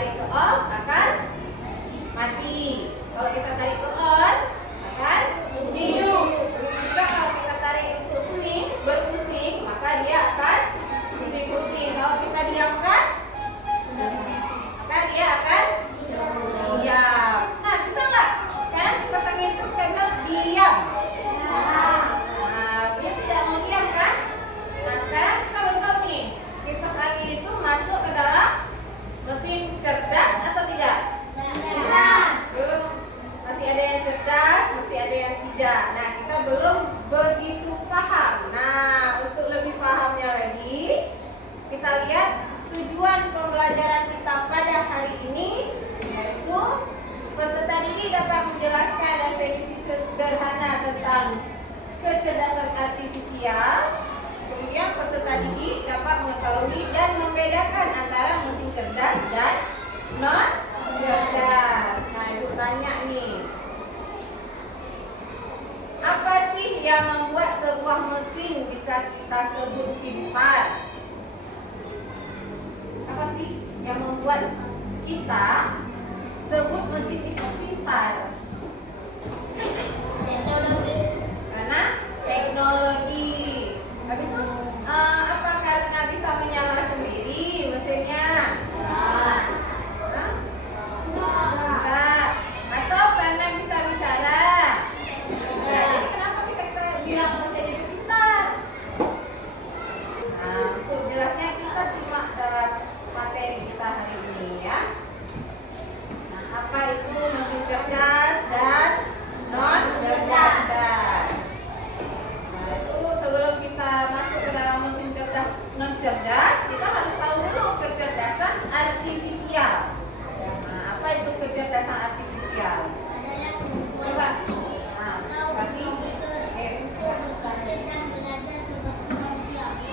tarik ke off akan mati. Kalau kita tarik ke on akan hidup. Juga kalau kita tarik untuk swing, berpusing, maka dia akan pusing-pusing. Kalau kita diamkan, maka dia akan diam. Nah, bisa nggak? Sekarang kipas angin itu kita diam. Nah, dia tidak mau diam kan? Nah, sekarang kita baru tahu nih, kipas angin itu masuk ke dalam mesin cerdas atau tidak? Belum. Masih ada yang cerdas, masih ada yang tidak. Nah, kita belum begitu paham. Nah, untuk lebih pahamnya lagi, kita lihat tujuan pembelajaran kita pada hari ini, yaitu peserta didik dapat menjelaskan definisi sederhana tentang kecerdasan artifisial. Kemudian peserta didik dapat mengetahui dan membedakan antara mesin cerdas dan non cerdas. Nah, ibu tanya nih, apa sih yang membuat sebuah mesin bisa kita sebut pintar? Apa sih yang membuat kita sebut mesin itu pintar? Karena teknologi. Habis itu apa karena bisa menyala sendiri mesinnya? Enggak. Atau karena bisa bicara? Jadi kenapa bisa kita bilang mesin itu pintar? Nah, untuk jelasnya kita simak dalam materi kita hari ini ya. Nah, apa itu mesin cerdas dan non cerdas? Nah, itu sebelum kita masuk ke dalam mesin cerdas non cerdas, kita harus tahu dulu kecerdasan artifisial. Nah, apa itu kecerdasan artifisial? Coba. Nah, pasti.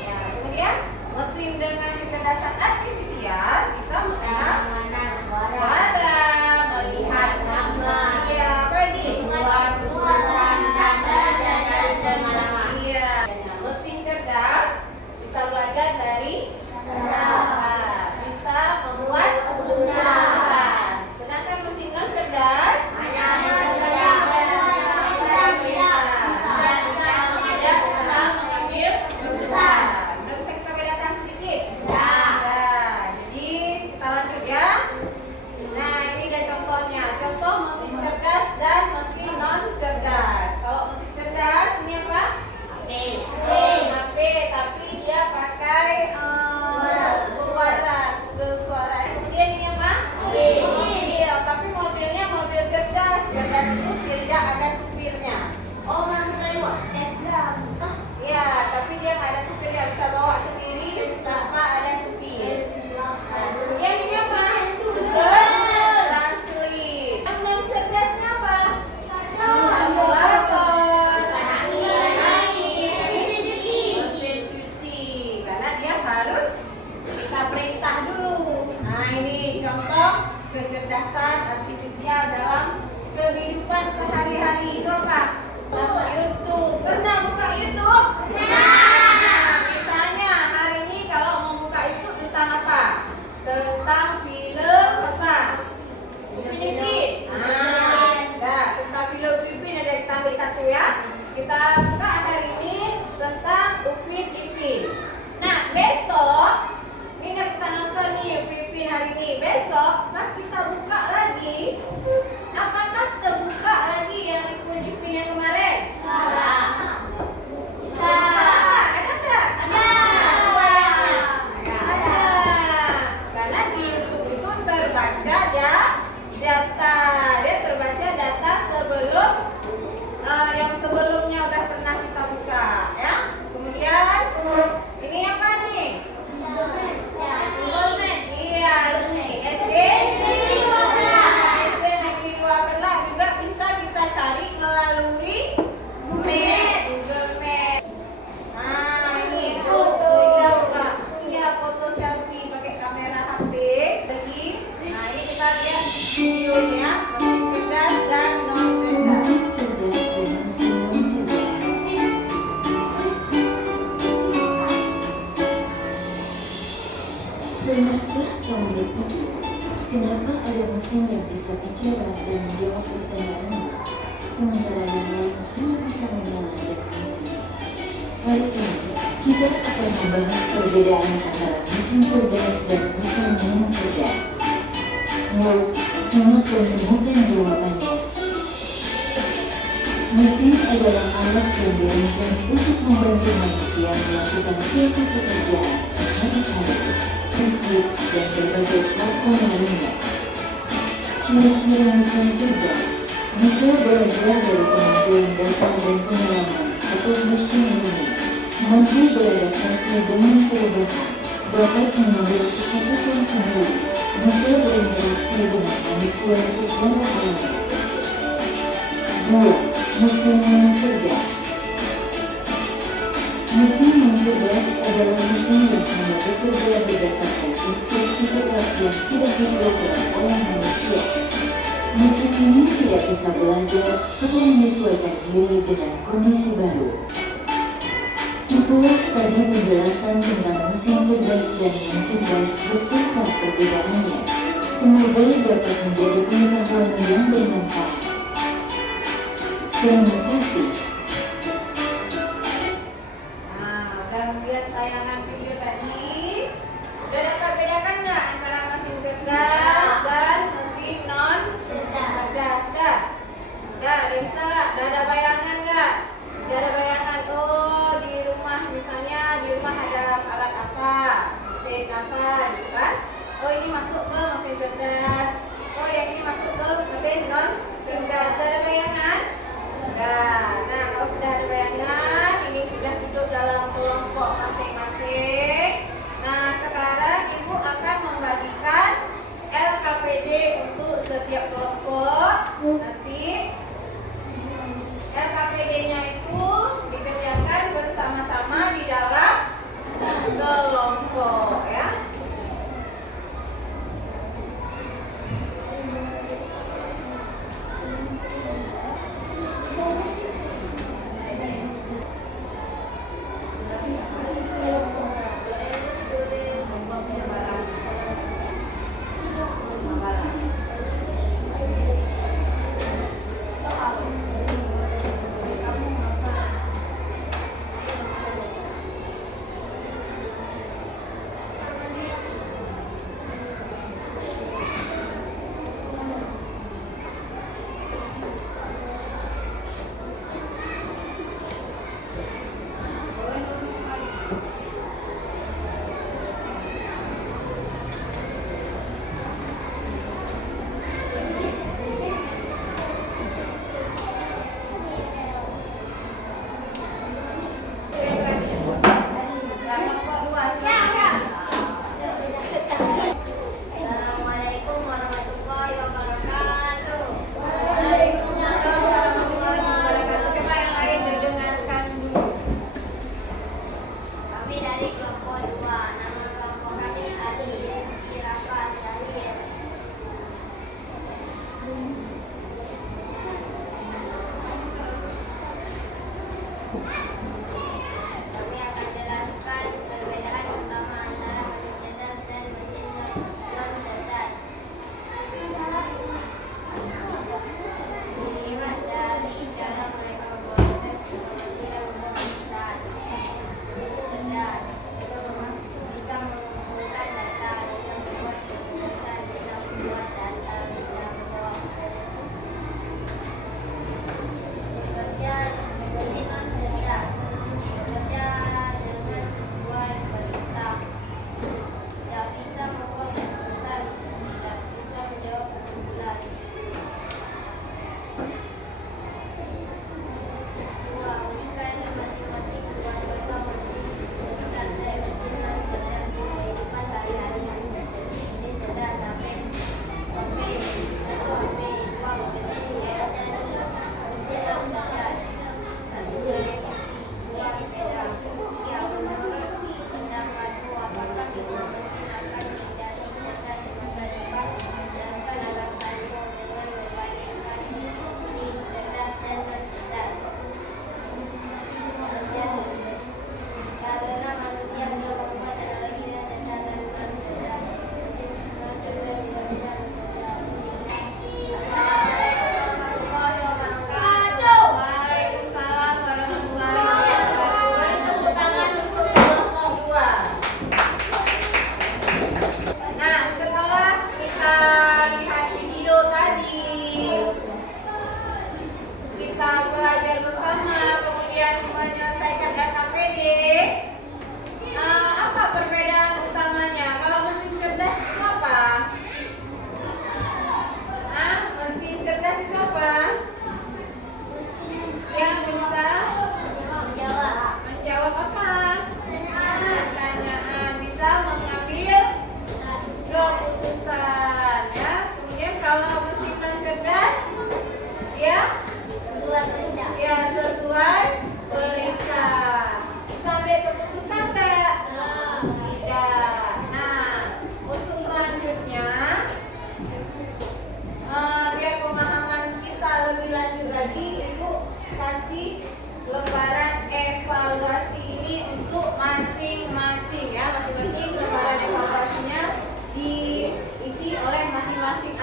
Ya, kemudian mesin dengan kecerdasan artifisial bisa mengenal suara, melihat gambar, iya, apa lagi? Iya. Mesin cerdas bisa belajar dari bisa membuat keputusan. Sedangkan mesin non cerdas tidak bisa mengambil keputusan. Udah bisa kita bedakan sedikit? Nah, jadi kita lanjut ya. Nah, ini ada contohnya. Contoh mesin cerdas dan mesin non cerdas. Kalau mesin cerdas ini apa? HP, tapi dia pakai suara. Kemudian ini apa? Mobil, tapi mobilnya mobil cerdas. Cerdas itu tidak ada supirnya. Iya, tapi dia nggak ada supirnya, bisa bawa sendiri tanpa ada supir. Kemudian ini apa? Google Translate. Yang non cerdasnya apa? Kalkulator, mesin cuci, karena dia harus kita perintah dulu. Nah, ini contoh kecerdasan artifisial dalam kehidupan sehari-hari. Itu apa? YouTube. Pernah buka YouTube? Nah, misalnya hari ini kalau mau buka YouTube tentang apa? Tentang film apa? Upin Ipin. Nah, tentang film Upin Ipin ada kita ambil satu ya. Kita buka hari ini tentang Upin Ipin. Nah, besok ini kita nonton nih Upin Ipin hari ini. Besok pas kita buka lagi, apakah terbuka lagi yang Upin Ipin yang kemarin? Ada nggak? Ada. Karena di YouTube itu terbaca data. Dia terbaca data sebelum yang sebelumnya udah pernah kita buka ya. Kemudian ini apa nih? Iya, ini SD Negeri 12 juga bisa kita cari melalui Google Map. Nah, ini foto selfie pakai kamera HP. Nah, ini kita lihat videonya mesin cerdas dan non cerdas. Renata Kaulita Kenapa ada mesin yang bisa bicara dan menjawab pertanyaanmu, sementara yang lain hanya bisa menyala dan mati? Kali ini, kita akan membahas perbedaan antara mesin cerdas dan mesin non cerdas. Yuk, simak dan temukan jawabannya. Mesin adalah alat yang dirancang untuk membantu manusia melakukan suatu pekerjaan sehari-hari, Netflix dan berbagai platform lainnya. Ciri-ciri mesin cerdas bisa belajar dari pengumpulan data dan pengalaman atau machine learning, mampu beradaptasi dengan perubahan, dapat mengambil keputusan sendiri, bisa berinteraksi dengan manusia secara alami. 2. Mesin yang cerdas. Mesin yang cerdas adalah mesin yang hanya bekerja berdasarkan instruksi tetap yang sudah diprogram oleh manusia. Mesin ini tidak bisa belajar atau menyesuaikan diri dengan kondisi baru. Itulah tadi penjelasan tentang mesin cerdas dan non cerdas beserta perbedaannya. Semoga dapat menjadi pengetahuan yang bermanfaat. Terima kasih. Nah, udah melihat tayangan video tadi? Udah dapat bedakan nggak antara mesin cerdas dan mesin non cerdas? Udah bisa nggak? Udah ada bayangan nggak? Udah ada bayangan? Oh, di rumah misalnya di rumah ada alat apa? Mesin apa, gitu kan? Oh, ini masuk ke mesin cerdas. Oh, yang ini masuk ke mesin non cerdas. Udah ada bayangan? Nah, kalau sudah ada bayangan, ini sudah duduk dalam kelompok masing-masing. Nah, sekarang Ibu akan membagikan LKPD untuk setiap kelompok. Nanti LKPD-nya itu dikerjakan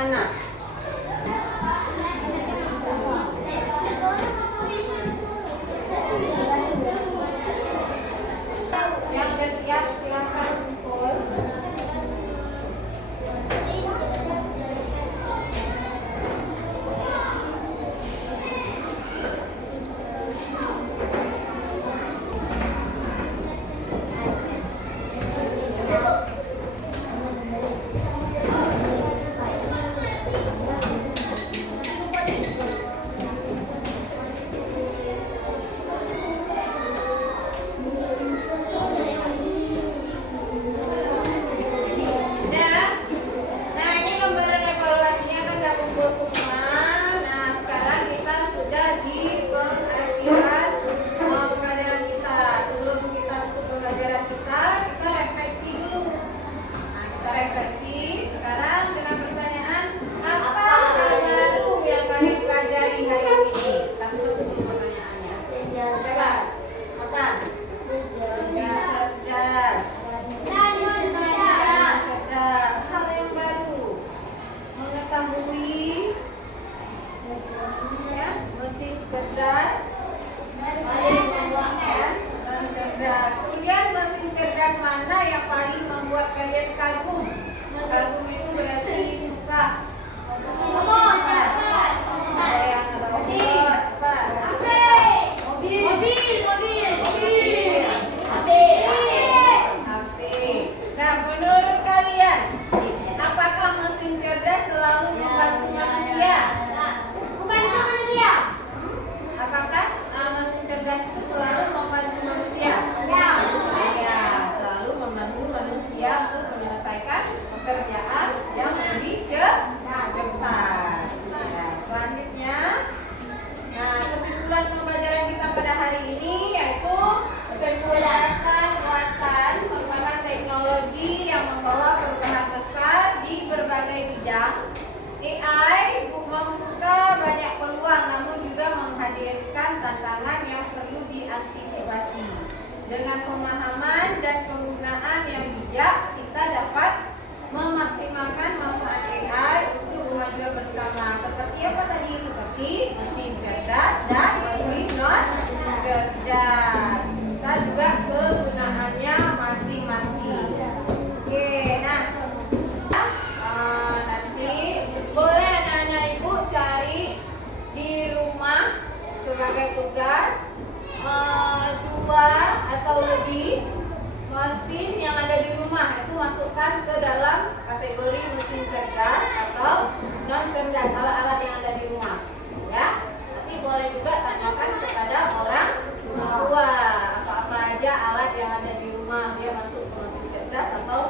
anak. Yang sudah siap silakan kumpul. Kemudian mesin cerdas mana yang paling membuat kalian kagum? Kagum itu berarti suka. Yang robot, HP. Nah, menurut kalian, apakah mesin cerdas selalu membantu manusia? Apakah mesin cerdas itu selalu membantu manusia? Ya, selalu membantu manusia untuk menyelesaikan pekerjaan yang lebih cepat. Ya, selanjutnya, nah kesimpulan pembelajaran kita pada hari ini yaitu kecerdasan buatan merupakan teknologi yang membawa perubahan besar di berbagai bidang. AI membuka banyak peluang namun juga menghadirkan tantangan yang perlu diantisipasi. Dengan pemahaman dan penggunaan yang bijak, kita dapat memaksimalkan manfaat AI untuk kemajuan bersama. Seperti apa tadi? Seperti mesin cerdas dan mesin non cerdas. Kita juga kegunaannya masing-masing. Oke, nah nanti boleh anak-anak ibu cari di rumah sebagai tugas 2 atau lebih mesin yang ada di rumah, itu masukkan ke dalam kategori mesin cerdas atau non cerdas, alat-alat yang ada di rumah ya. Nanti boleh juga tanyakan kepada orang tua apa-apa aja alat yang ada di rumah dia masuk ke mesin cerdas atau